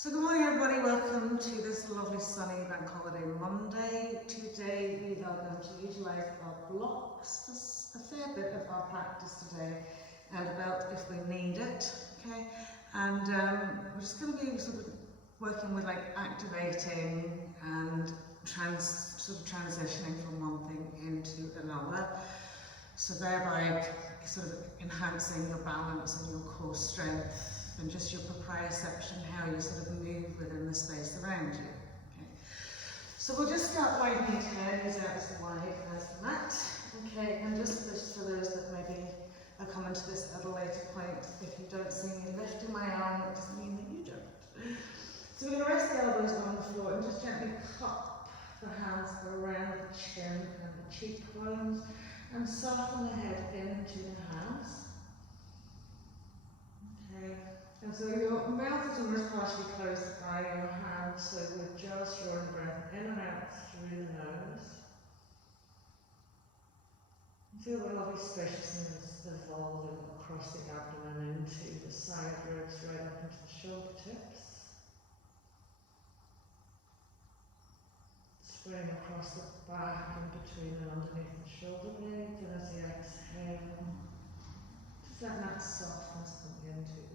So good morning everybody, welcome to this lovely sunny bank holiday Monday. Today we are going to utilise our blocks for a fair bit of our practice today and about if we need it, okay? And we're just going to be sort of working with like activating and transitioning from one thing into another. So thereby sort of enhancing your balance and your core strength and just your proprioception, how you sort of move within the space around you. Okay. So we'll just start by widening hands out as wide as the mat. Okay, and just for those that maybe are coming to this at a later point, if you don't see me lifting my arm, it doesn't mean that you don't. So we're going to rest the elbows on the floor and just gently cup the hands around the chin and the cheekbones and soften the head into the hands. Okay. And so your mouth is almost partially closed by your hands, so we're just drawing the breath in and out through the nose. Feel the lovely spaciousness evolving across the abdomen into the side ribs, right up into the shoulder tips. Spraying across the back and between and underneath the shoulder blades, and as you exhale, just let that softness come into the body.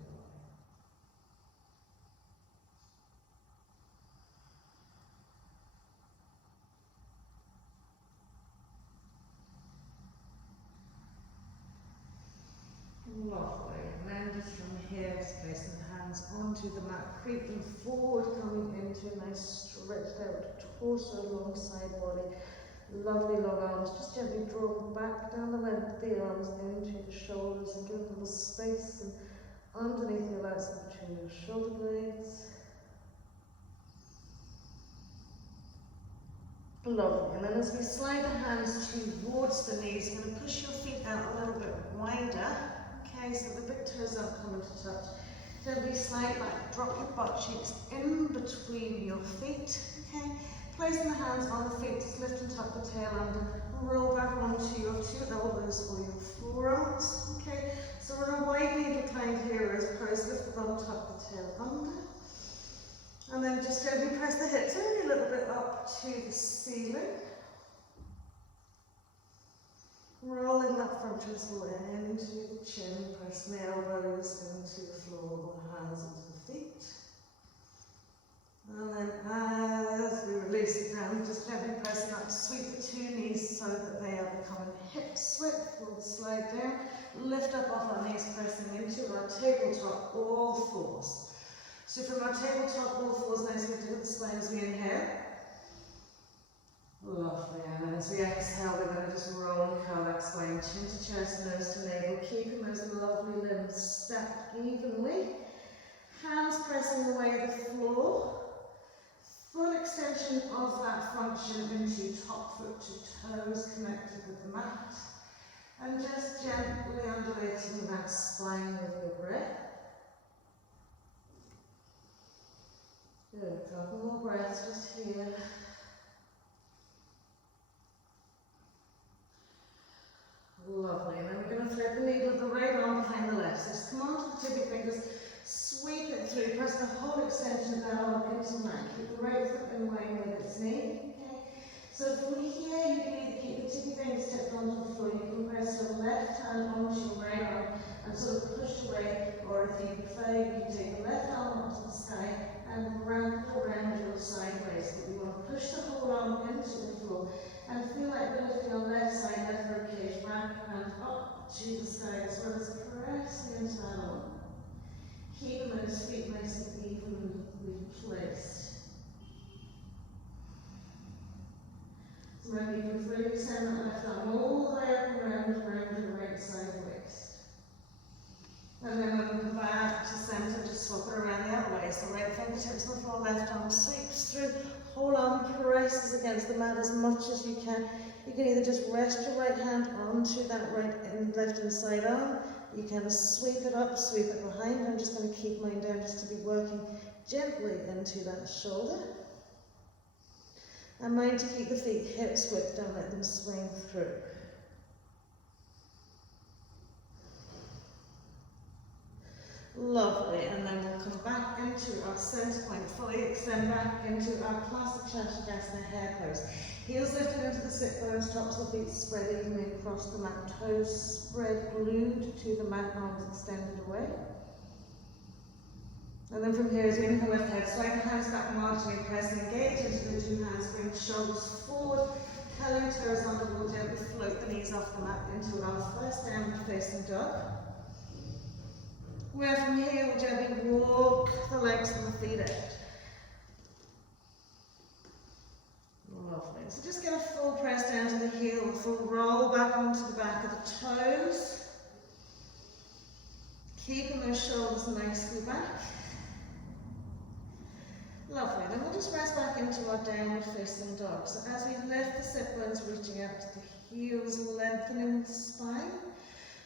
Lovely. And then just from here, just placing the hands onto the mat, creep them forward, coming into a nice stretched out torso, long side body. Lovely long arms. Just gently draw them back down the length of the arms into the shoulders and give them a little space and underneath your legs and between your shoulder blades. Lovely. And then as we slide the hands towards the knees, you're going to push your feet out a little bit wider. Okay, so the big toes aren't coming to touch. Gently slide back, drop your butt cheeks in between your feet. Okay, placing the hands on the feet, just lift and tuck the tail under. Roll back onto your two elbows or your forearms. Okay, so we're in a widening reclined here as opposed to lift the bum, tuck the tail under. And then just gently press the hips only a little bit up to the ceiling. Rolling that front chest into the chin, pressing the elbows into the floor, the hands into the feet. And then as we release it down, just gently pressing up to sweep the two knees so that they are becoming hip width. We'll slide down, lift up off our knees, pressing into our tabletop, all fours. So from our tabletop, all fours, nice lift to the spine as we inhale. Lovely, and then as we exhale, we're going to just roll and curl that spine, chin to chest, nose to navel, keeping those lovely limbs stacked evenly. Hands pressing away the floor. Full extension of that function into top foot to toes connected with the mat. And just gently undulating that spine with your breath. Good, a couple more breaths just here. Lovely, and then we're going to thread the needle of the right arm behind the left. So just come onto the tip of your fingers, sweep it through, press the whole extension of that arm into the mat. Keep the right foot in line with its knee. Okay. So from here, you can either keep the tip of your fingers tipped onto the floor, you can press your left hand onto your right arm and sort of push away, or if you prefer, you can take the left arm up to the sky and ramp around your sideways. But you want to push the whole arm into the floor and feel like we're lifting our left side, left ribcage back and up to the sky, as well as pressing into that arm. Keeping those feet nice and evenly placed. So maybe you can fully extend that left arm all the way up and around your right side waist. And then we'll come back to centre, just swap it around the other way. So right fingertips on the floor, left arm sweeps through, whole arm presses against the mat as much as you can. You can either just rest your right hand onto that right and left inside arm. You can sweep it up, sweep it behind. I'm just going to keep mine down just to be working gently into that shoulder. And mind to keep the feet hips width, don't let them swing through. Lovely, and then we'll come back into our center point, fully extend back into our classic asana hair pose. Heels lifted into the sit bones, tops of the feet spread evenly across the mat, toes spread glued to the mat, arms extended away. And then from here, as we inhale, lift head, slide the hands back marginally, press and engage into the two hands, bring the shoulders forward, curling toes under, we'll gently float the knees off the mat into our first downward facing dog. Where from here we'll gently walk the legs and the feet out. Lovely. So just get a full press down to the heel, a full roll back onto the back of the toes. Keeping those shoulders nicely back. Lovely. Then we'll just rest back into our downward facing dog. So as we lift the sit bones, reaching out to the heels, lengthening the spine.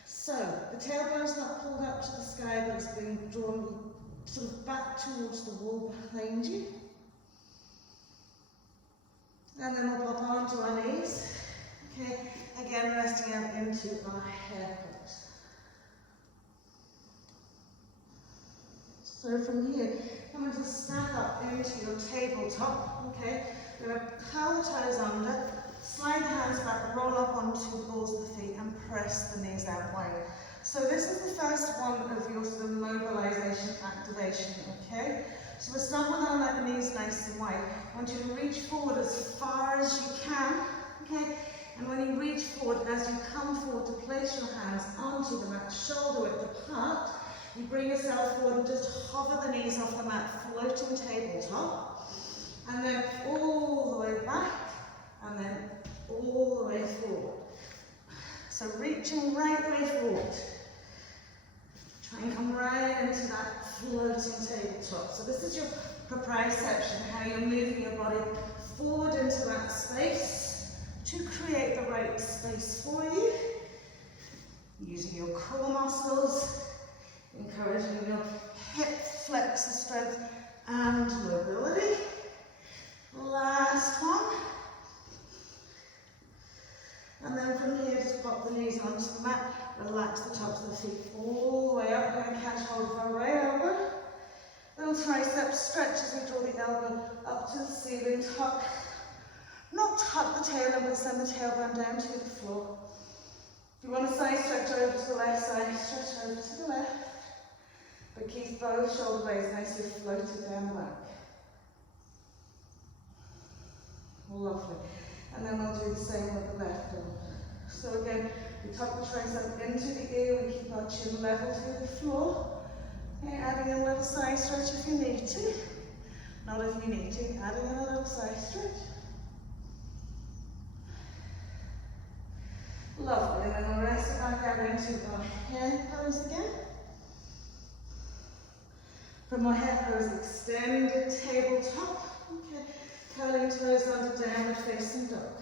So, the tailbone's not pulled up to the sky, but it's being drawn sort of back towards the wall behind you. And then we'll pop onto our knees. Okay, again resting out into our hair pose. So from here, coming to stack up into your tabletop. Okay, we're going to curl the toes under. Slide the hands back, roll up onto the balls of the feet and press the knees out wide. So this is the first one of your sort of mobilization activation, okay? So we'll start with our left knees nice and wide. I want you to reach forward as far as you can, okay? And when you reach forward, as you come forward to place your hands onto the mat, shoulder width apart, you bring yourself forward and just hover the knees off the mat, floating tabletop. And then all the way back, and then all the way forward. So reaching right the way forward. Try and come right into that floating tabletop. So this is your proprioception, how you're moving your body forward into that space to create the right space for you. Using your core muscles, encouraging your hip flexor strength and mobility. Last one. And then from here, just pop the knees onto the mat, relax the tops of the feet all the way up. We're going to catch hold of our right elbow. Little tricep stretch as we draw the elbow up to the ceiling. Tuck, not tuck the tail in, but send the tailbone down to the floor. If you want a side stretch over to the left side, stretch over to the left. But keep both shoulder blades nicely floated down the back. Lovely. And then we'll do the same with the left arm. So again, we tuck the tricep into the ear, we keep our chin level to the floor. Okay, adding in a little side stretch if you need to. Not if you need to, adding in a little side stretch. Lovely, and then we'll rest it back out into our hand pose again. From our head pose, extended tabletop. Okay. Curling toes under downward facing dog.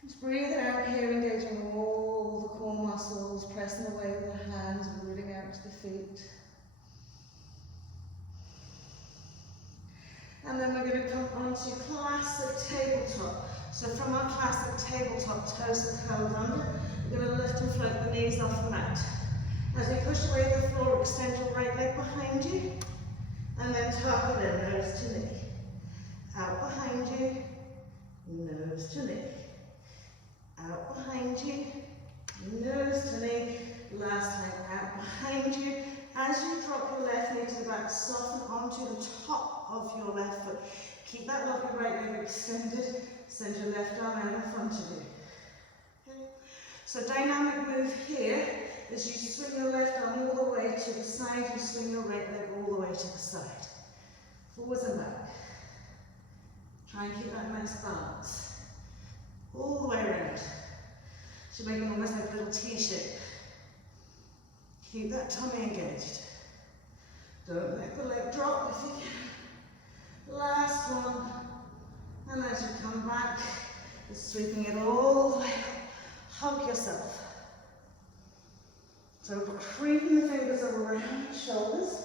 Just breathe out here, engaging all the core muscles, pressing away with the hands, rooting out to the feet. And then we're going to come onto classic tabletop. So from our classic tabletop, toes are curled under. We're going to lift and float the knees off the mat. As we push away the floor, extend your right leg behind you, and then tuck it in, nose to knee. Out behind you, nose to knee. Out behind you, nose to knee. Last leg out behind you. As you drop your left knee to the back, soften onto the top of your left foot. Keep that lovely right leg extended. Send your left arm out in front of you. Okay. So dynamic move here is you swing your left arm all the way to the side, you swing your right leg all the way to the side. Forwards and back. Try and keep that nice balance. All the way around. So make it almost like a little T-shape. Keep that tummy engaged. Don't let the leg drop if you can. Last one. And as you come back, just sweeping it all the way up. Hug yourself. So creeping the fingers around the shoulders.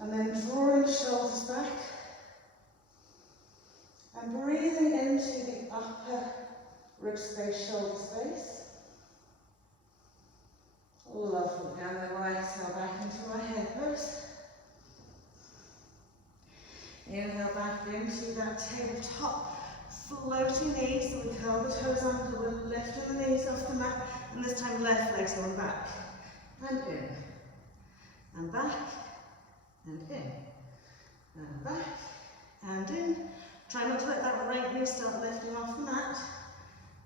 And then drawing the shoulders back. And breathing into the upper rib space, shoulder space. Lovely. And then we'll exhale back into our head pose. Inhale back into that tabletop. Floating knees, so we curl the toes under, we're lifting the knees off the mat, and this time left leg's going back, and in, and back, and in, and back, and in. Try not to let that right knee start lifting off the mat,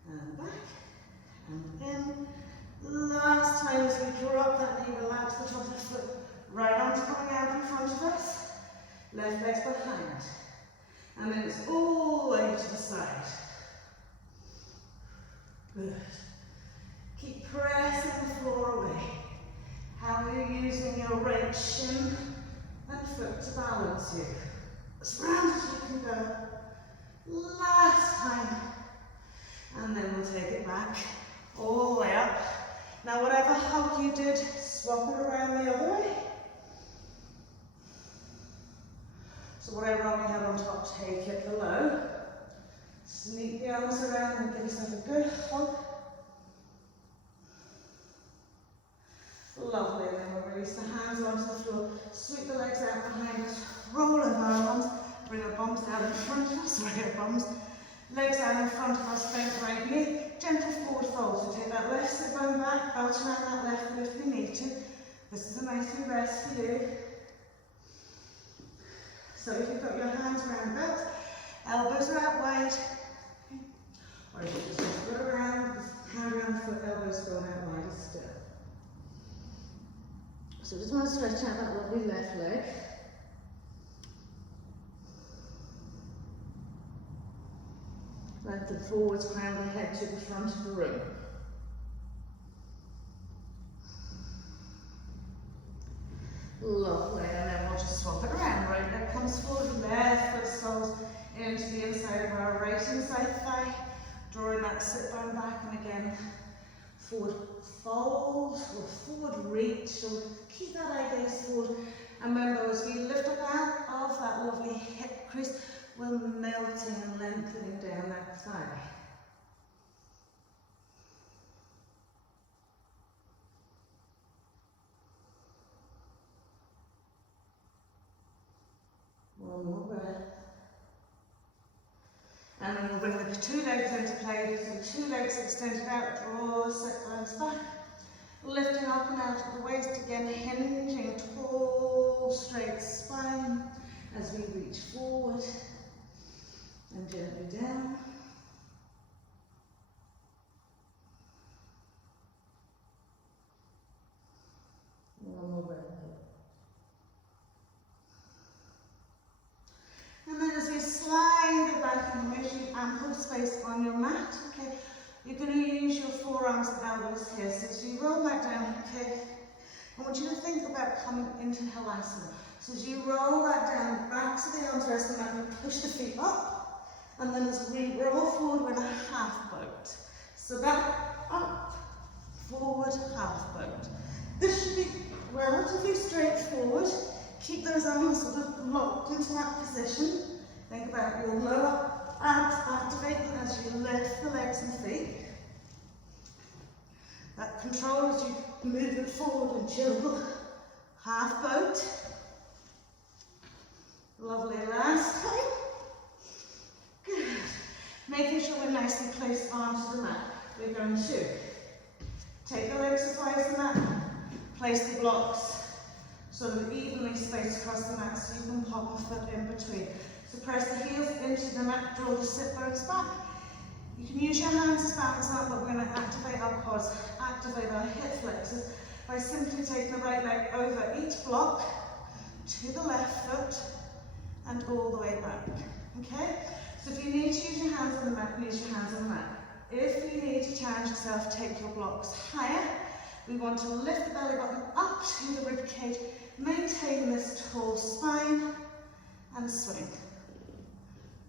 and back, and in. Last time as we drop that knee, relax the top of the foot, right arm's coming out in front of us, left leg's behind. And then it's all the way to the side. Good. Keep pressing the floor away. How are you using your right shin and foot to balance you? As round as you can go. Last time. And then we'll take it back all the way up. Now whatever hug you did, swap it around the other way. So whatever arm you had on top, take it below. Sneak the arms around and give yourself a good hug. Lovely, and then we'll release the hands onto the floor. Sweep the legs out behind us. Roll over our arms. Bring our bums down in front of us. Sorry, our bums. Legs down in front of us, bent right knee. Gentle forward fold. So take that left sit bone back. Belt around that left foot if you need to. This is a nice rest for you. So if you've got your hands around the belt, elbows are out wide, or if you just go around, hand around the foot, elbows going out wide still. So just want to stretch out that lovely left leg. Let the forwards crown the head to the front of the room. Lovely, and then we'll just swap it around. Right leg comes forward, left foot soles into the inside of our right inside thigh, drawing that sit bone back, and again, forward fold, or forward reach, so keep that eye gaze forward, and remember as we lift up out of that lovely hip crease, we're melting and lengthening down that thigh. One more breath. And then we'll bring the two legs into play, so two legs extended out, draw the sit bones back, lifting up and out of the waist again, hinging tall, straight spine as we reach forward and gently down. One more breath. And then as we slide it back and make ample space on your mat, okay, you're going to use your forearms and elbows here. So as you roll back down, okay, I want you to think about coming into Halasana. So as you roll that down, back to the arms rest the mat, you push the feet up, and then as we roll forward with a half boat. So back, up, forward, half boat. This should be relatively straightforward. Keep those arms sort of locked into that position. Think about your lower abs activating as you lift the legs and feet. That control as you move it forward and jiggle. Half boat. Lovely, last time. Good. Making sure we're nicely placed onto the mat. We're going to take the legs as wide as the mat, place the blocks so they're evenly spaced across the mat so you can pop a foot in between. So press the heels into the mat, draw the sit bones back. You can use your hands as balance out, but we're going to activate our quads, activate our hip flexors by simply taking the right leg over each block to the left foot and all the way back. Okay? So if you need to use your hands on the mat, use your hands on the mat. If you need to challenge yourself, take your blocks higher. We want to lift the belly button up to the rib cage, maintain this tall spine, and swing.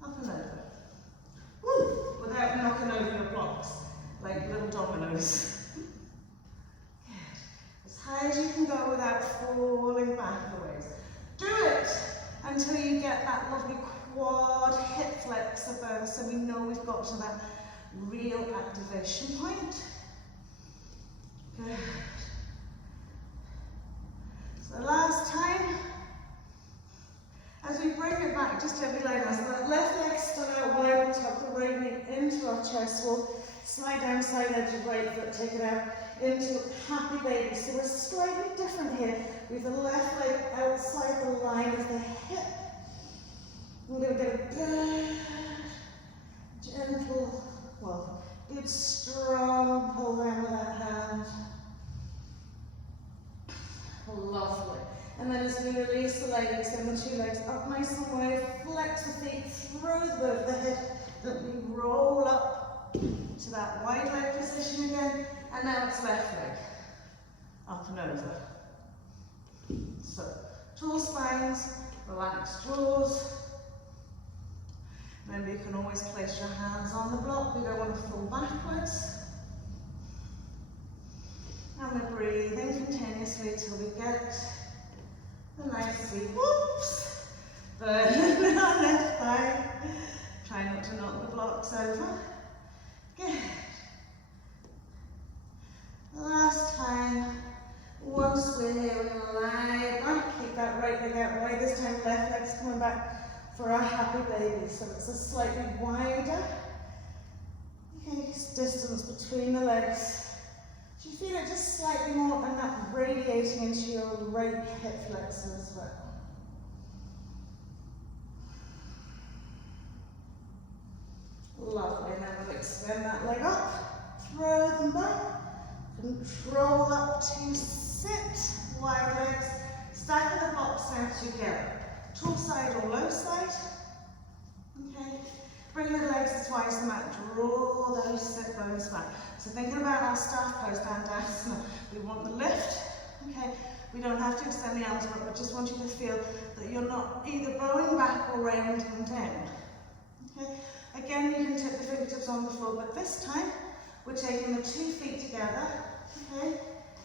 Up and over. Woo! Without knocking over your blocks, like little dominoes. Good. As high as you can go without falling back the waist. Do it until you get that lovely quad hip flexor burn, so we know we've got to that real activation point. Good. practice gently lie down. So that left leg still out wide, we'll tuck the right knee into our chest wall, slide down side edge of right foot, take it out into happy baby. So we're slightly different here. We have the left leg outside the line of the hip. We're going to get a good, gentle, well, good strong pull down with that hand. Lovely. And then as we release the leg, extend the two legs up nice and wide, flex the feet, throw them over the head, then we roll up to that wide leg position again, and now it's left leg, up and over. So, tall spines, relaxed jaws. Remember, you can always place your hands on the block, we don't want to fall backwards. And we're breathing continuously till we get the nice deep whoops. Burn our left thigh. Try not to knock the blocks over. Good. Last time. Once we're here, we're going to lie back. Keep that right leg out wide. This time, left leg's coming back for our happy baby. So it's a slightly wider distance between the legs. Do you feel it just slightly more and that radiating into your right hip flexor as well? Lovely, and then we'll extend that leg up, throw them back, control up to sit, wide legs, stack the blocks down together. Tall side or low side, okay? Bring the legs as wide as the mat, draw those sit bones back. So thinking about our staff pose down, asana, we want the lift, okay? We don't have to extend the arms, but we just want you to feel that you're not either bowing back or rounding down, okay? Again, you can tip the fingertips on the floor, but this time, we're taking the 2 feet together, okay?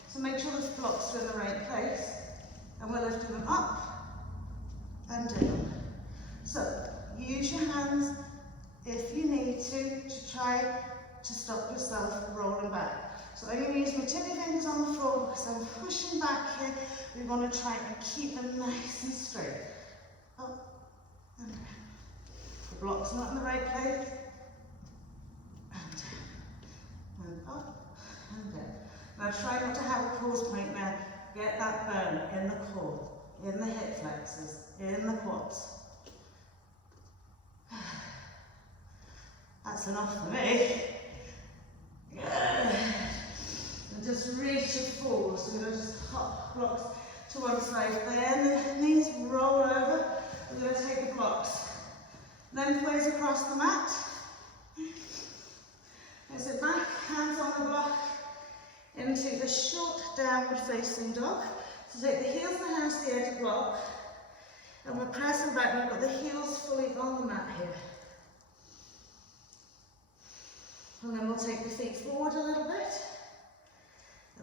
So make sure the blocks are in the right place, and we're lifting them up and down. So, use your hands if you need to try to stop yourself rolling back. So I'm going to use my tippy fingers on the floor because I'm pushing back here. We want to try and keep them nice and straight. Up and down. The block's not in the right place. And down. And up and down. Now try not to have a pause point now. Get that burn in the core, in the hip flexors, in the quads. That's enough for me. Good. And just reach it forward. So we're going to just hop blocks to one side. Bend the knees, roll over. We're going to take the blocks. Lengthways across the mat. As it back, hands on the block into the short downward facing dog. So take the heels and the hands to the edge of the block. And we're pressing back. We've got the heels fully on the mat here. And then we'll take the feet forward a little bit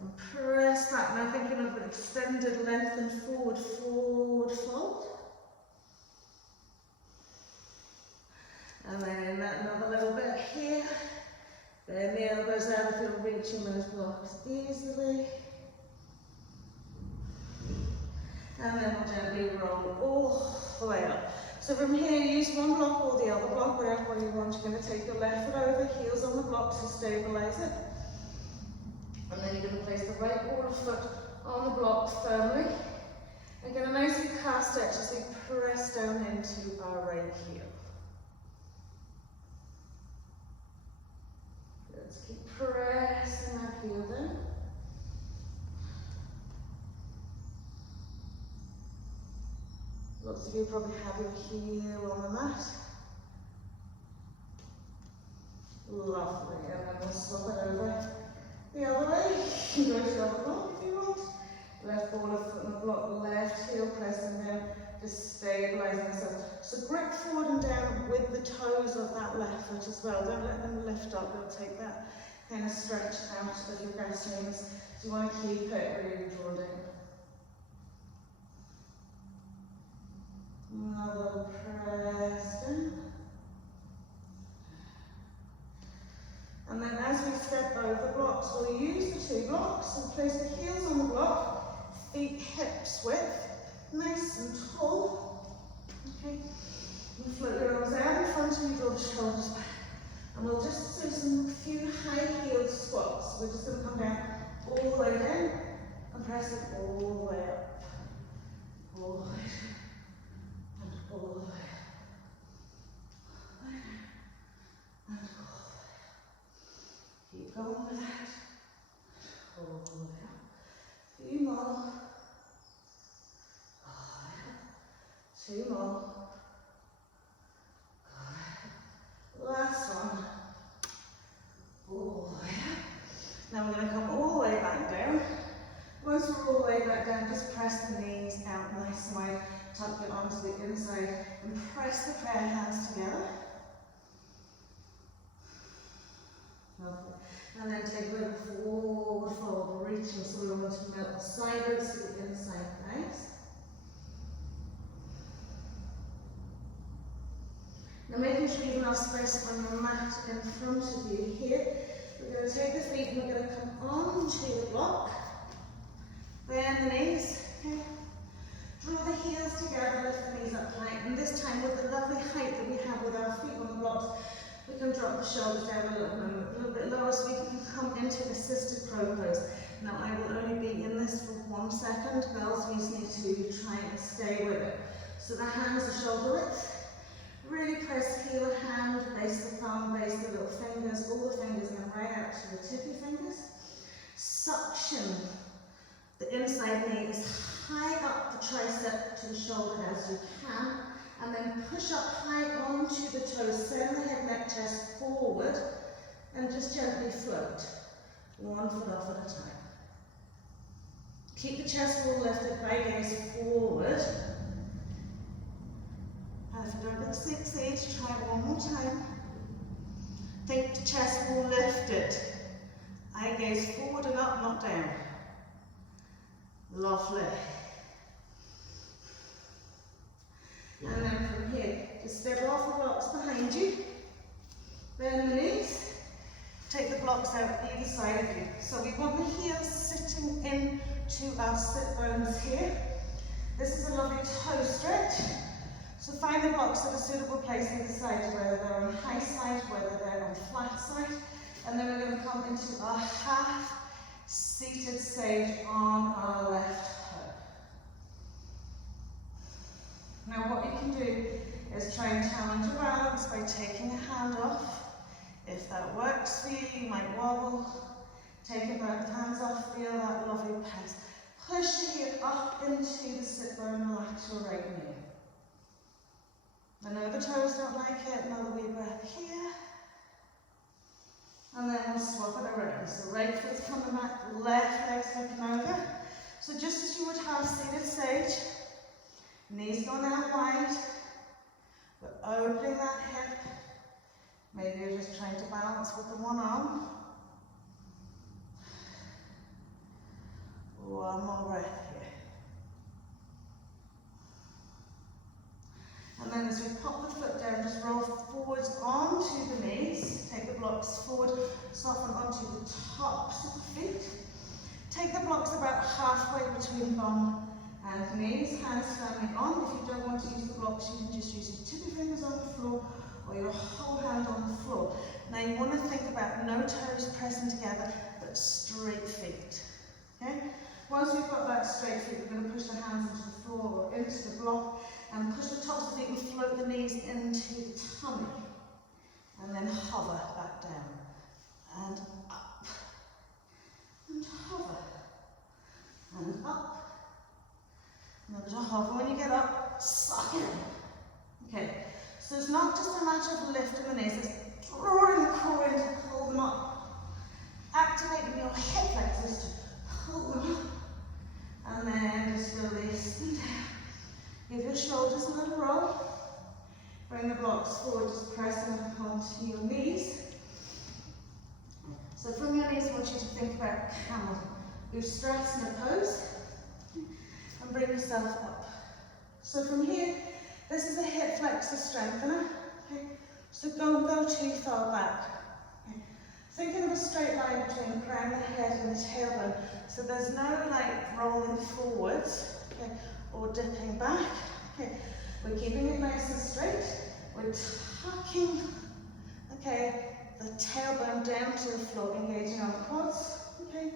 and press back. Now thinking of an extended length and forward fold. And then in that another little bit here. Bend the elbows out if you're reaching those blocks easily. And then we'll gently roll all the way up. So from here, use one block or the other block, wherever you want. You're going to take your left foot over, heels on the block to stabilize it. And then you're going to place the right quarter foot on the block firmly. And get a nice big calf stretch as we press down into our right heel. Let's keep pressing that heel down. Lots of you probably have your heel on the mat. Lovely, and then we'll swap it over the other way. You can go to the other block if you want. Left ball of foot on the block, left heel pressing down, just stabilising yourself. So grip forward and down with the toes of that left foot as well. Don't let them lift up, they'll take that kind of stretch out of your gastrings. So you want to keep it really drawn down. Another press down. And then as we step over blocks, we'll use the 2 blocks and place the heels on the block, feet hips width, nice and tall. Okay. till we draw the shoulders back. And we'll just do some few high-heeled squats. We're just going to come down all the way down and press it all the way up. All the way down. And all the way up. And all the way up. Keep going with that. All the way up. A few more. All the way up. 2 more. Last one. All the way up. Now we're going to come all the way back down. Once we're all the way back down, just press the knees out nice and wide. Tuck it onto the inside and press the prayer hands together. Lovely. And then take a little forward fold, reaching so we want to melt sideways to the inside legs. Now making sure you have enough space on your mat in front of you here. We're going to take the feet and we're going to come onto the block. Bend the knees. Okay. Draw the heels together, lift the knees up high. And this time with the lovely height that we have with our feet on the blocks, we can drop the shoulders down a little bit lower so we can come into assisted crow pose. Now I will only be in this for 1 second. Girls, you just need to try and stay with it. So the hands are shoulder width. Really press heel hand, base the thumb, base the little fingers, all the fingers and right out to the tippy fingers. Suction the inside knee as high up the tricep to the shoulder as you can, and then push up high onto the toes, send the head, neck, chest forward, and just gently float, 1 foot off at a time. Keep the chest wall lifted, right gaze forward. And if you don't look six, try it one more time. Think the chest wall lifted. Eye gaze forward and up, not down. Lovely. And then from here, just step off the blocks behind you. Bend the knees. Take the blocks out either side of you. So we want the heels sitting into our sit bones here. This is a lovely toe stretch. So find the blocks at a suitable place either side, whether they're on high side, whether they're on flat side. And then we're going to come into our half seated sage on our left toe. Now what you can do is try and challenge your balance by taking a hand off. If that works for you, you might wobble. Take both hands off, feel that lovely pace. Push your hip up into the sit bone, relax your right knee. I know the toes don't like it, another wee breath here. And then we'll swap it around. So right foot's coming back, left leg's looking over. So just as you would have seated sage, knees going out wide, but opening that hip. Maybe you're just trying to balance with the one arm. One more breath here. And then as we pop the foot down, just roll forwards onto the knees. Take the blocks forward, soften onto the tops of the feet. Take the blocks about halfway between bum and knees, hands firmly on. If you don't want to use the blocks, you can just use your tippy fingers on the floor or your whole hand on the floor. Now you want to think about no toes pressing together, but straight feet. Okay? Once we've got that straight feet, we're going to push the hands into the floor or into the block and push the tops of the feet and float the knees into the tummy. And then hover back down. And up. And hover. And up. Another hover. When you get up, suck it in. Okay. So it's not just a matter of lifting the knees, it's drawing the core in to pull them up. Activating your hip flexors to pull them up. And then just release them down. Give your shoulders a little roll. Bring the blocks forward, just pressing onto your knees. So from your knees, I want you to think about camel. You're stressing a pose. And bring yourself up. So from here, this is a hip flexor strengthener. Okay? So don't go too far back. Okay? Thinking of a straight line between the crown of the head and the tailbone. So there's no like rolling forwards, okay, or dipping back. Okay? We're keeping it nice and straight. We're tucking tucking, okay, the tailbone down to the floor, engaging on the quads, okay.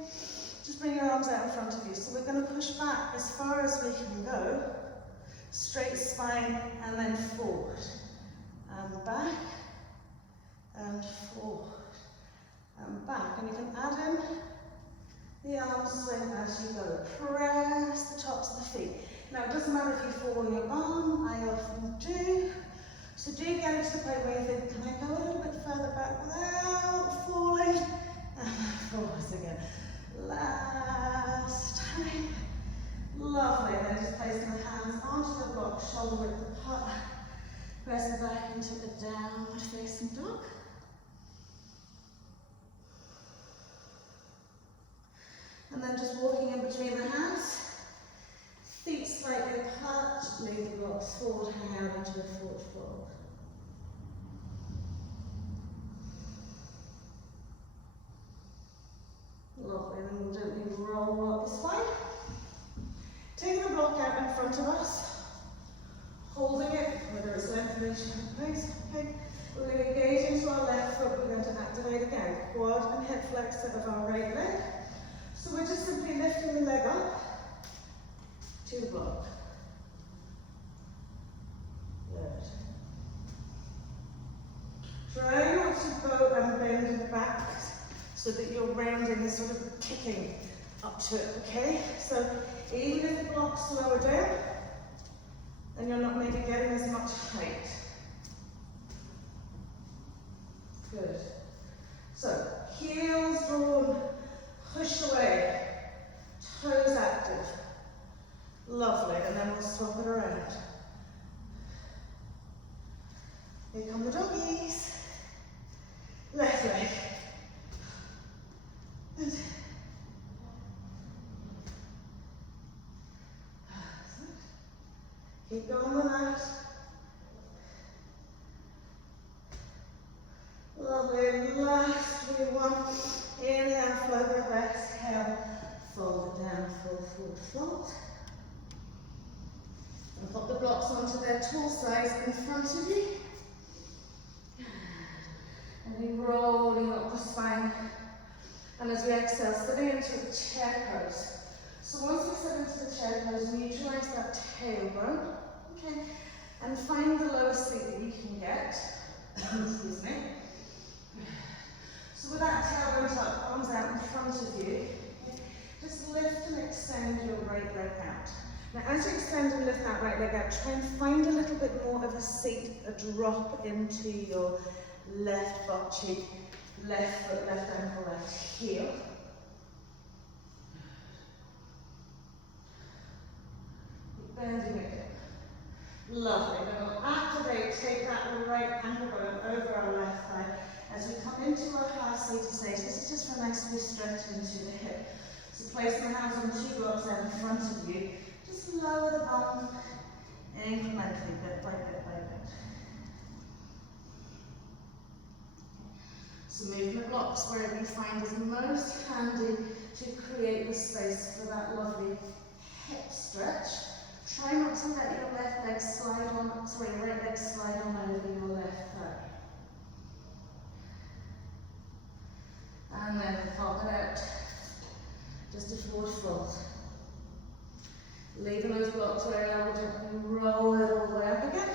Just bring your arms out in front of you. So we're going to push back as far as we can go, straight spine, and then forward, and back, and forward, and back. And you can add in the arm swing as you go. Press the tops of the feet. Now, it doesn't matter if you fall on your bum, I often do. So do get it to the point where you think, can I go a little bit further back without falling? And forwards again. Last time. Lovely. Then just placing the hands onto the block, shoulder width apart. Press it back into the downward facing dog. And then just walking in between the hands. Feet slightly apart, just leave the blocks forward, hang out into a forward fold. Lovely, then we'll gently roll up the spine. Taking the block out in front of us, holding it, whether it's length, reach, place. Okay. We're going to engage into our left foot, we're going to activate again, quad and hip flexor of our right leg. So we're just simply lifting the leg up to the block. Good. Try not to go and bend in the back so that your rounding is sort of kicking up to it, okay? So even if the block's lower down, and you're not maybe getting as much height. Good. So heels drawn, push away, toes active. Lovely, and then we'll swap it around. Here come the doggies. Left leg. And keep going with that. Lovely, last one. Inhale, flow breath, exhale, fold it down, forward fold. And pop the blocks onto their tall sides in front of you. And then rolling up the spine. And as we exhale, sitting into the chair pose. So once we sit into the chair pose, neutralize that tailbone, okay? And find the lowest seat that you can get. Excuse me. So with that tailbone tucked, arms out in front of you, just lift and extend your right leg out. Now as you extend and lift that right leg out, try and find a little bit more of a seat, a drop into your left butt cheek, left foot, left ankle, left heel. Keep bending it. Lovely. Then we'll activate, take that right ankle bone over our left thigh as we come into our half seated stage. This is just for a nice stretch into the hip. So placing the hands on two blocks out in front of you. Just lower the bum incrementally, bit by bit by bit. So movement blocks wherever you find is most handy to create the space for that lovely hip stretch. Try not to let your left leg slide on, your right leg slide on over your left thigh. And then pop it out. Just a forward fold. Leaving those blocks where I will gently roll it all the way up again.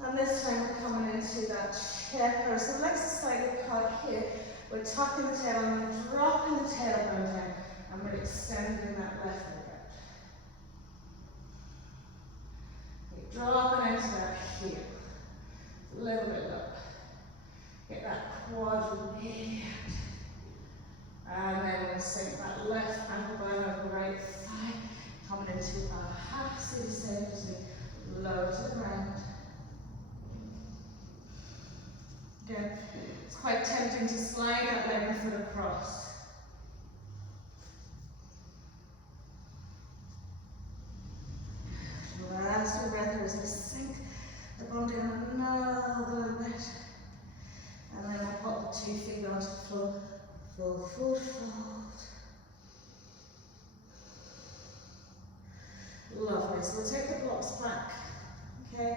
And this time we're coming into that chair pose. So legs are slightly apart here. We're tucking the tail and we're dropping the tailbone down. And we're extending that left leg out. We're dropping into that heel. A little bit low. Get that quad really out. And then we'll sink that left ankle bone over the right thigh. Coming into our half seated stage as we lower to the ground. Good. It's quite tempting to slide that leg and foot across. Last breath as we sink the bum down another little bit. And then we'll pop the 2 feet onto the floor. Full forward fold. Lovely. So we'll take the blocks back. Okay.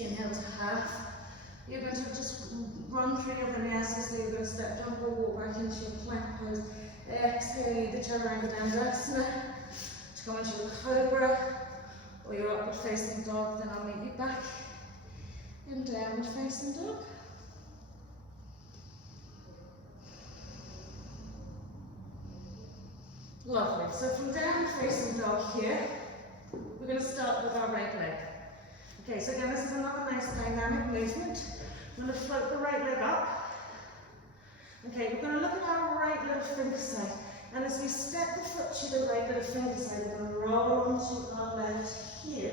Inhale into half. You're going to just run through your vinyasa, so you're going to step down or walk back into your plank pose. Exhale, either chaturanga asana to come into your cobra or your upward facing dog. Then I'll meet you back in downward facing dog. Lovely. So from downward facing dog here, we're going to start with our right leg. Okay, so again, this is another nice dynamic movement. I'm going to float the right leg up. Okay, we're going to look at our right little finger side. And as we step the foot to the right little finger side, we're going to roll onto our left here.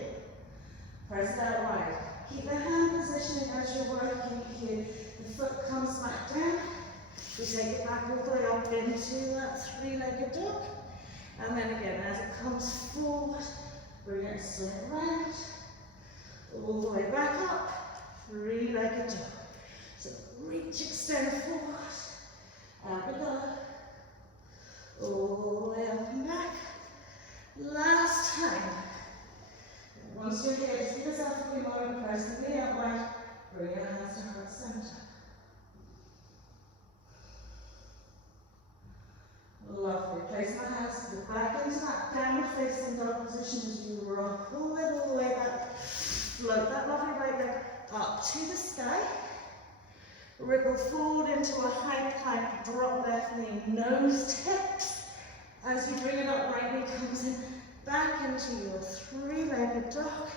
Press that right. Keep the hand positioning as you're working here. The foot comes back down. We take it back all the way up into that three-legged dog. And then again, as it comes forward, bring it straight around. All the way back up, three-legged dog. So reach, extend forward, up and up, all the way up and back. Last time. Once you're here, just give yourself a few more, press the knee upright, bring your hands to heart center. Lovely. Place my hands back into that downward facing dog position as you rock all the way back. Float that lovely right leg up to the sky. Ripple forward into a high plank. Drop left knee, nose tips. As you bring it up, right knee comes in back into your three-legged dog.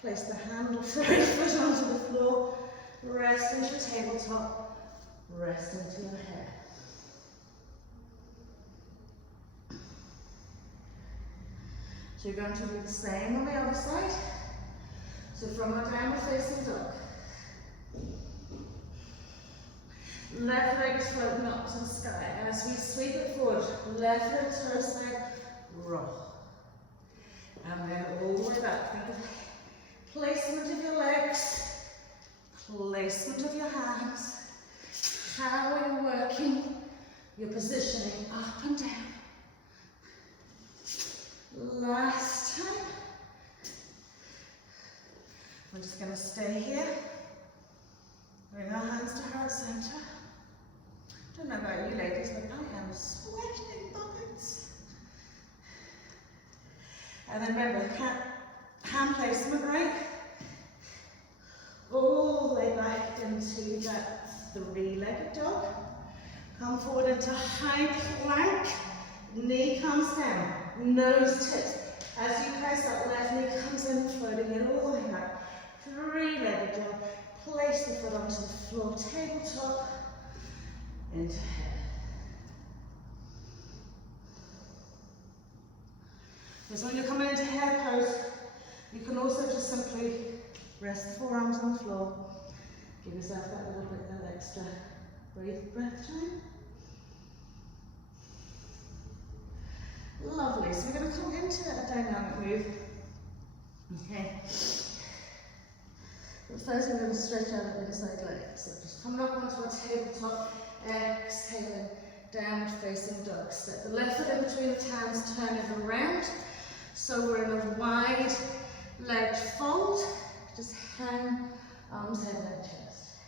Place the hand of the right foot onto the floor. Rest into your tabletop. Rest into your head. So you're going to do the same on the other side. So from our downward facing dog, left leg is floating up to the sky. As we sweep it forward, left leg to our side, roll. And then all the way back. Think of placement of your legs, placement of your hands, how you're working, your positioning up and down. Last time. We're just going to stay here. Bring our hands to heart center. Don't know about you ladies, but I am sweating buckets. And then remember, hand placement, right? All the way back into that three-legged dog. Come forward into high plank. Knee comes down. Nose tips. As you press up, left knee comes in, floating it all the way back. Three-legged dog. Place the foot onto the floor, tabletop, into head. So when you're coming into head pose, you can also just simply rest the forearms on the floor. Give yourself that little bit of extra breath time. Lovely. So we're going to come into a dynamic move. Okay. But first we're going to stretch out the inside leg. So just coming up onto our tabletop, exhaling, downward facing dog. Step the left foot in between the hands, turn it around. So we're in a wide leg fold. Just hang arms, head, neck, chest.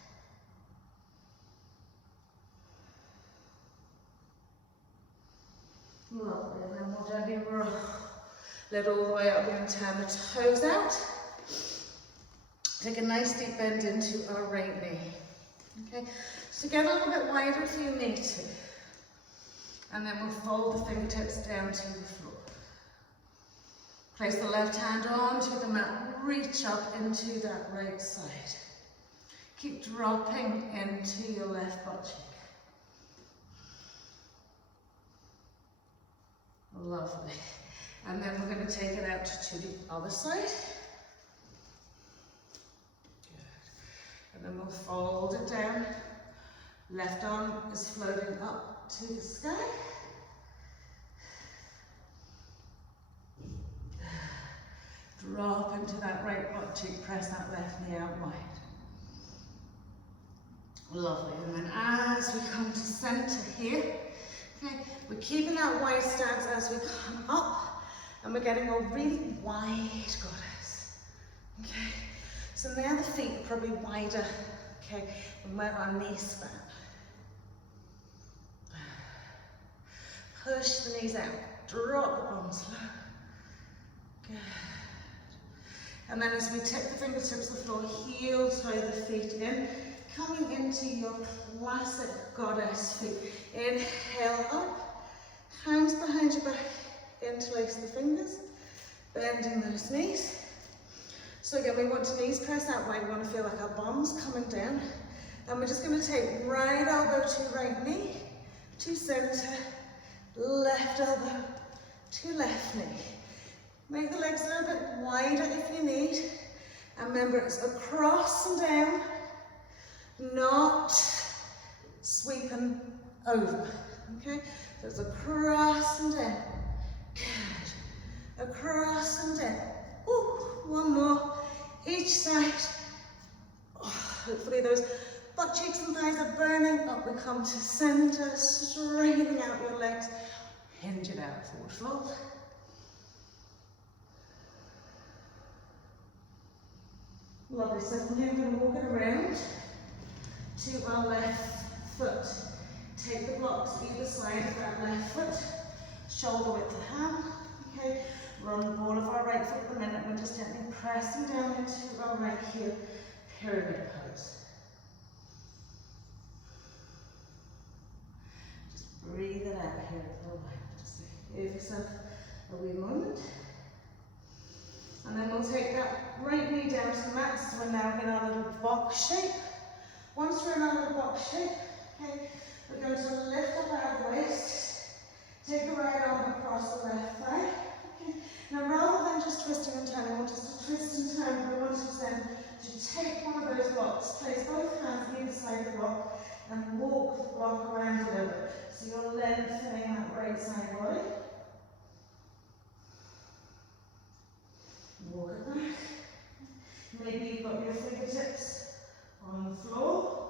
Lovely. And then we'll gently roll it all the way up. We're going to turn the toes out. Take a nice deep bend into our right knee. Okay, so get a little bit wider if you need to. And then we'll fold the fingertips down to the floor. Place the left hand onto the mat. Reach up into that right side. Keep dropping into your left butt cheek. Lovely. And then we're going to take it out to the other side. And then we'll fold it down. Left arm is floating up to the sky. Drop into that right butt cheek, press that left knee out wide. Lovely. And then as we come to center here, okay, we're keeping that wide stance as we come up, and we're getting a really wide goddess. Okay. So So now the feet are probably wider, okay, than where our knees span. Push the knees out, drop the arms low. Good. And then as we tip the fingertips to the floor, heel toe the feet in, coming into your classic goddess feet. Inhale up, hands behind your back, interlace the fingers, bending those knees. So again, we want to knees press out wide, we want to feel like our bum's coming down. And we're just going to take right elbow to right knee, to center, left elbow to left knee. Make the legs a little bit wider if you need. And remember, it's across and down, not sweeping over. Okay? So it's across and down. Good. Across and down. Ooh, one more. Each side. Oh, hopefully those butt cheeks and thighs are burning. Up we come to center, straightening out your legs. Hinge it out, forward fold. Lovely, so from here we're going to walk it around to our left foot. Take the blocks either side of that left foot, shoulder width of hand. Okay, we're on the ball of our right foot at the minute. We're just gently pressing down into our right heel, pyramid pose. Just breathe it out here for a while. Just give yourself a wee moment. And then we'll take that right knee down to the mat, so we're now in our little box shape. Once we're in our little box shape, okay, we're going to lift up out of the waist, take the right arm across the left thigh. Okay. Now rather than just twisting and turning, I want us to twist and turn, but I want us then to take one of those blocks, place both hands either side of the block, and walk the block around a little bit. So you're lengthening that right side body. Walk it back. Maybe you've got your fingertips on the floor.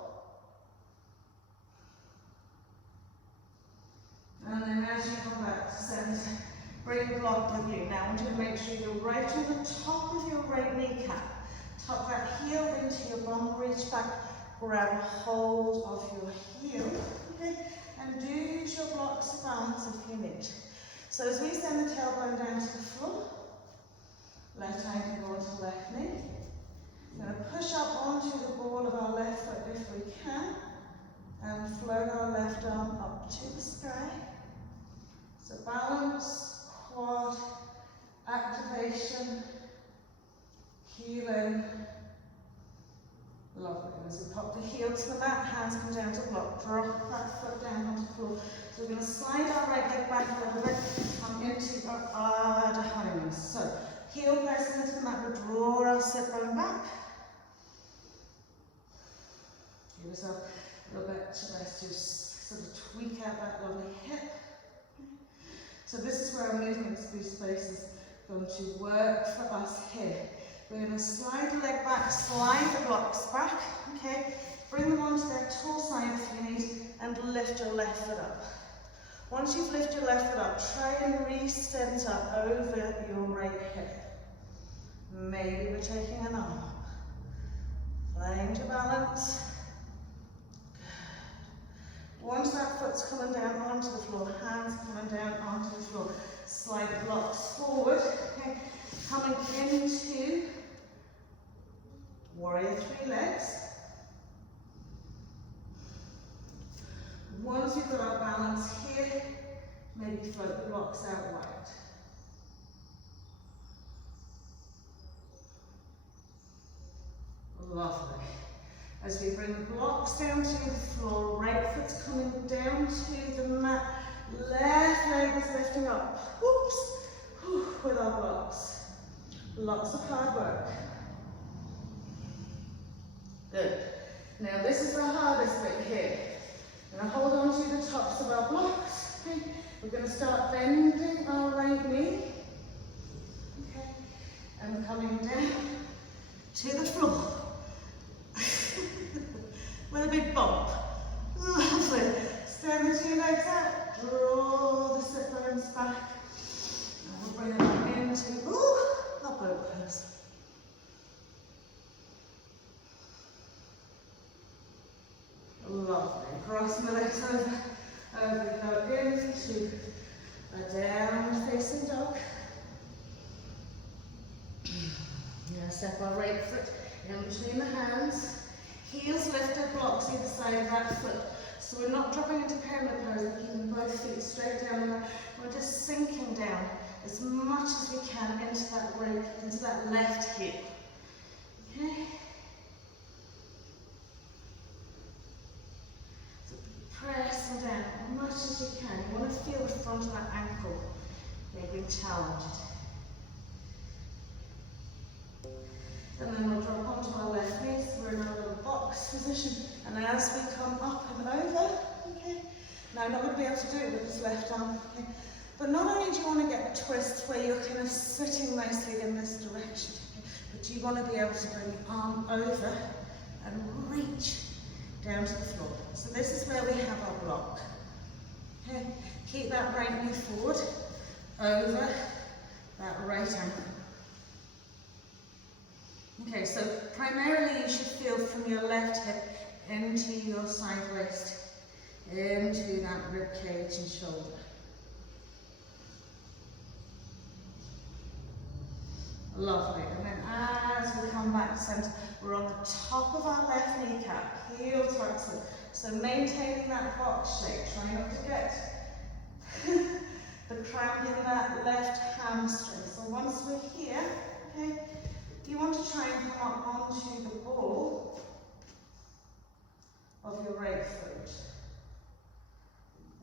And then as you come back to center, bring the block with you. Now I want you to make sure you're right on the top of your right kneecap. Tuck that heel into your bum, reach back, grab hold of your heel. Okay? And do use your blocks to balance if you need. So as we send the tailbone down to the floor, left hand can go onto the left knee. We're going to push up onto the ball of our left foot if we can, and float our left arm up to the sky. So balance, quad, activation, healing. Lovely. As we pop the heel to the mat, hands come down to the block. Drop that foot down onto the floor. So we're going to slide our right leg back a little bit, come into our Ardha Hanuman. So heel pressing into the mat, we'll draw our sit bone back. Give yourself a little bit to rest, just sort of tweak out that lovely hip. So this is where our movement space is going to work for us here. We're going to slide the leg back, slide the blocks back, okay? Bring them onto their tall side if you need, and lift your left foot up. Once you've lifted your left foot up, try and re-center over your right hip. Maybe we're taking an arm up. Find your balance. Once that foot's coming down onto the floor, hands coming down onto the floor, slide the blocks forward, okay? Coming into warrior three legs. Once you've got our balance here, maybe float the blocks out wide. Lovely. As we bring the blocks down to the floor, right foot's coming down to the mat, left leg is lifting up. Whoops, with our blocks. Lots of hard work. Good. Now this is the hardest bit here. We're going to hold on to the tops of our blocks. Okay. We're going to start bending our right knee. Okay. And coming down to the floor. With a big bump. Lovely. Stand the two legs out. Draw the sit bones back. And we'll bring them up into a boat pose. crossing the legs over. Over we go into a downward facing dog. Now step our right foot in between the hands. Heels lifted, blocks either side of that foot. So we're not dropping into pyramid pose, we're keeping both feet straight down. We're just sinking down as much as we can into that right, into that left hip. Okay? So pressing down as much as you can. You want to feel the front of that ankle being challenged. And then we'll drop onto our left knee, so we're in our little box position. And as we come up and over, okay, now I'm not going to be able to do it with this left arm, okay, but not only do you want to get a twist where you're kind of sitting nicely in this direction, okay, but you want to be able to bring the arm over and reach down to the floor. So this is where we have our block. Okay, keep that right knee forward, over that right ankle. Okay, so primarily you should feel from your left hip into your side waist, into that rib cage and shoulder. Lovely. And then as we come back to centre, we're on the top of our left kneecap, heel towards it. So maintaining that box shape, try not to get the cramp in that left hamstring. So once we're here, okay, you want to try and come up onto the ball of your right foot.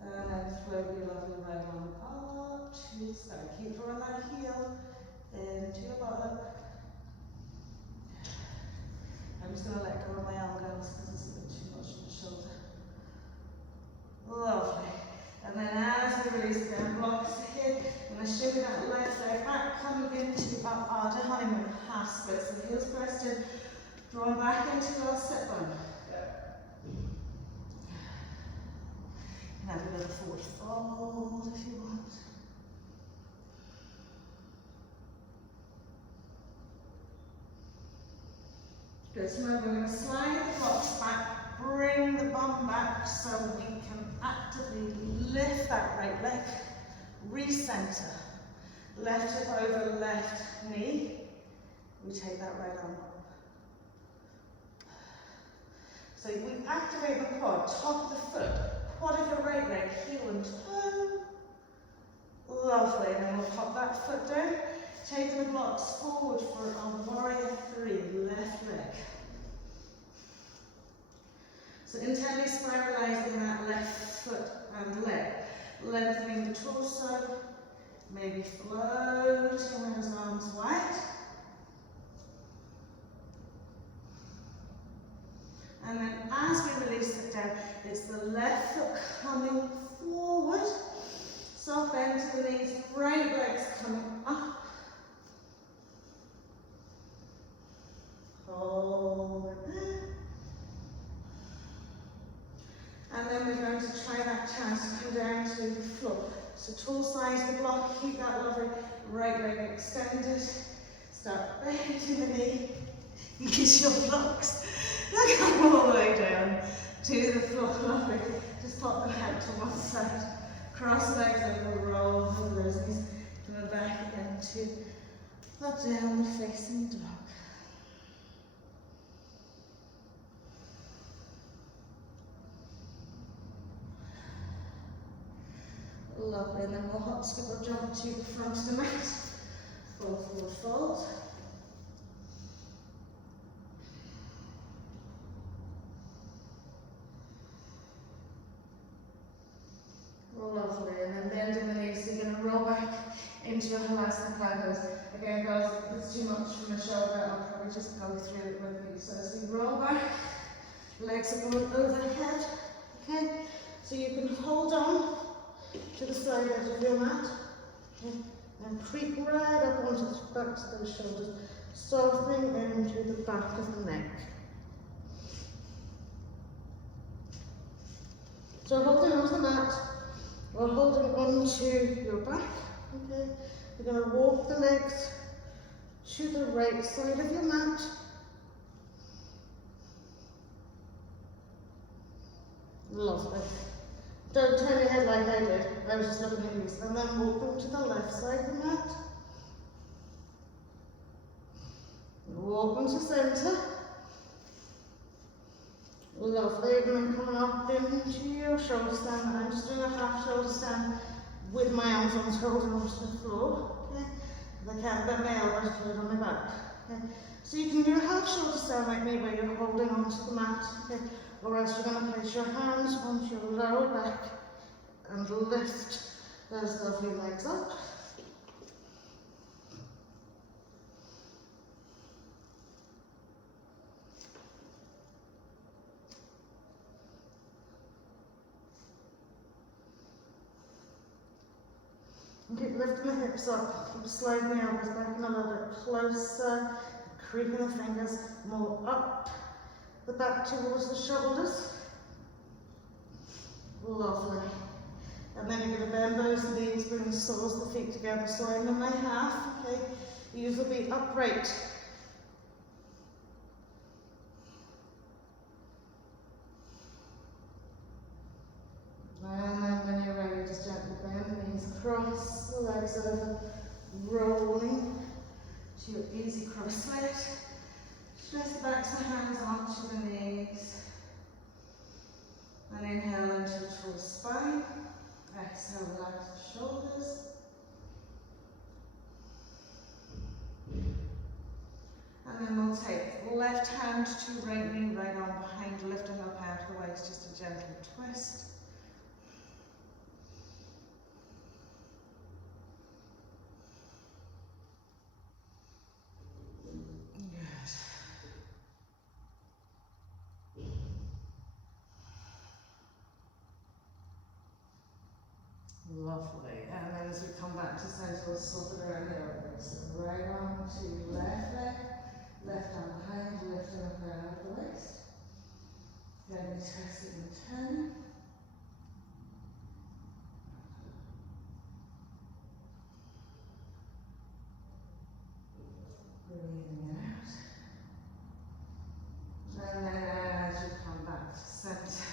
And then float your lovely right arm up to the side. Keep drawing that heel into your bottom. I'm just going to let go of my arm guns because it's a bit too much on the shoulder. Lovely. And then as we release it down, blocks the hip, I'm going to shimmy that left leg back, coming into our Ardha honeymoon, half split. So the heels pressed in, drawing back into our sit bone. You can have a little forward fold if you want. Good, so now we're going to slide the blocks back, bring the bum back so we can actively lift that right leg, recenter, left hip over left knee, we take that right arm up. So we activate the quad, top of the foot, quad of your right leg, heel and toe. Lovely, and then we'll pop that foot down, taking the blocks forward for our warrior 3, left leg. So internally spiralizing that left foot and leg, lengthening the torso, maybe floating those arms wide. And then as we release it down, it's the left foot coming forward, soft bend to the knees, right leg's coming up. Hold it there. And then we're going to try that chance to come down to the floor. So tall sides of the block, keep that lovely right leg extended. Start bending the knee. Use your blocks. Look, come all the way down to the floor. Lovely. Just pop them out to one side. Cross the legs over, roll over those knees. Coming back again to that downward facing dog. Lovely, and then we'll hop, skip, or jump to the front of the mat. Fold, forward, fold. Lovely, and then bending the knees, so you're going to roll back into your halasana pose. Again, guys, if it's too much from the shoulder, I'll probably just go through it with you. So as we roll back, legs are going overhead. Okay, so you can hold on to the side edge of your mat, okay, and creep right up onto the backs of those shoulders, softening into the back of the neck. So holding onto the mat, or holding onto your back, okay, you're going to walk the legs to the right side of your mat. Lovely. Don't turn your head like I did. I was just looking at you. And then walk them to the left side of the mat. Walk them to centre. Lovely. And then coming up into your shoulder stand. I'm just doing a half shoulder stand with my arms on shoulder onto the floor. Okay. I can't bend my elbows to it on my back. Okay. So you can do a half shoulder stand like me where you're holding onto the mat. Okay. Or else you're going to place your hands onto your lower back and lift those lovely legs up. And keep lifting the hips up, keep sliding the elbows back in a little bit closer, creeping the fingers more up the back towards the shoulders. Lovely. And then you're going to bend those knees, bring the soles of the feet together. So I'm in my half, okay? These will be upright. And then when you're ready, just gently bend the knees, cross the legs over, rolling to your easy cross leg. Stress the backs of the hands onto the knees. And inhale into a full spine. Exhale, relax the shoulders. And then we'll take left hand to right knee, right arm behind, lifting up out of the waist, just a gentle twist. Lovely. And then as we come back to centre, we'll swap it around the other way. So right arm to left leg, left arm behind, lifting up out of the waist. Then twisting and turning. Breathing it out. And then as you come back to centre,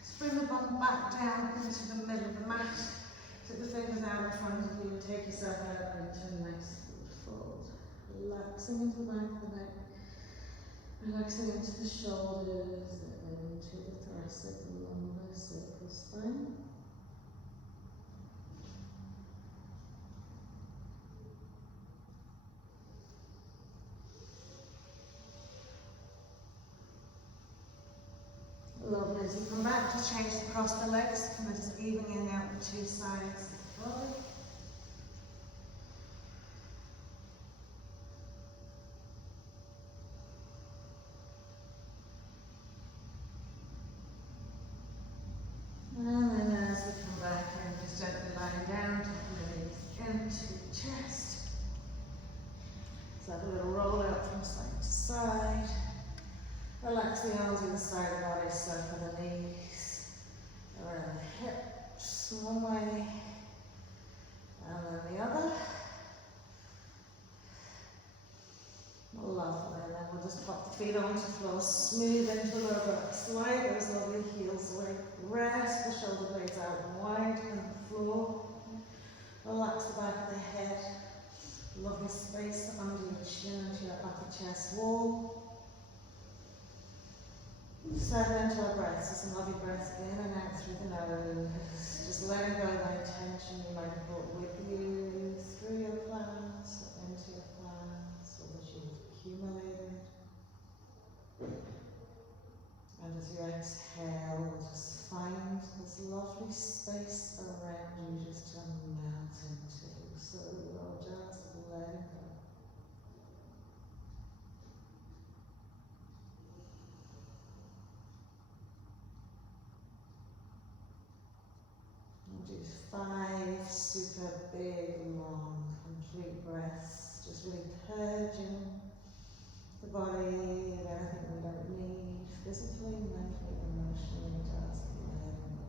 just bring the bum back down into the middle of the mat. Take the fingers out in front of you and take yourself out into a nice fold. Relaxing into the back of the neck, relaxing into the shoulders, and into the thoracic and lumbar sacral spine. Lovely. As you come back, just change across the legs, and just evening out the two sides of the body. And then as we come back in, just gently lying down, taking the knees into the chest. So have a little roll out from side to side. Relax the arms either side of the body, circle the knees, around the hips, one way, and then the other. Lovely, and then we'll just pop the feet onto the floor, smooth into the lower back, slide those lovely heels away, rest the shoulder blades out wide on the floor, relax the back of the head, lovely space under your chin to your upper chest wall. Settle into our breaths, so some lovely breaths in and out through the nose, just letting go of any tension you might have brought with you through your plans, or into your plans, or that you've accumulated. And as you exhale, just find this lovely space around you just to melt into, so you're just letting go. Do 5 super big, long, complete breaths, just really purging the body of anything we don't need, physically, mentally, emotionally, just letting go.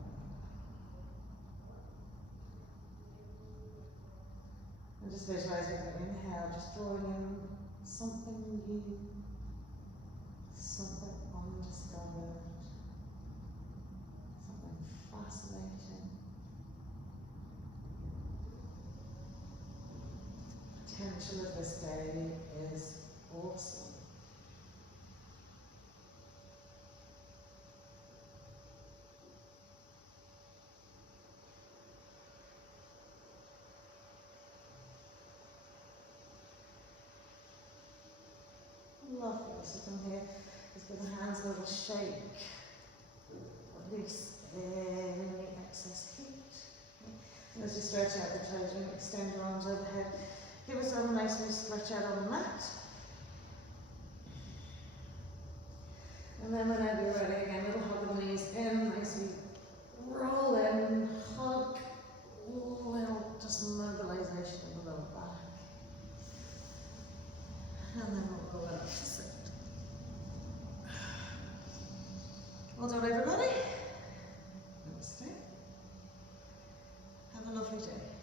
And just visualize with your inhale, just drawing in something new, something undiscovered, something potential of this day is awesome. Lovely. So from here, just give the hands a little shake. Release any excess heat. And as you stretch out the toes, you extend your arms overhead. Give yourself a nice little stretch out on the mat. And then whenever you're ready, again, little hug of the knees in, nicely roll in, hug, little just mobilization of the lower back. And then we'll roll out to sit. Well done, everybody. Namaste. Have a lovely day.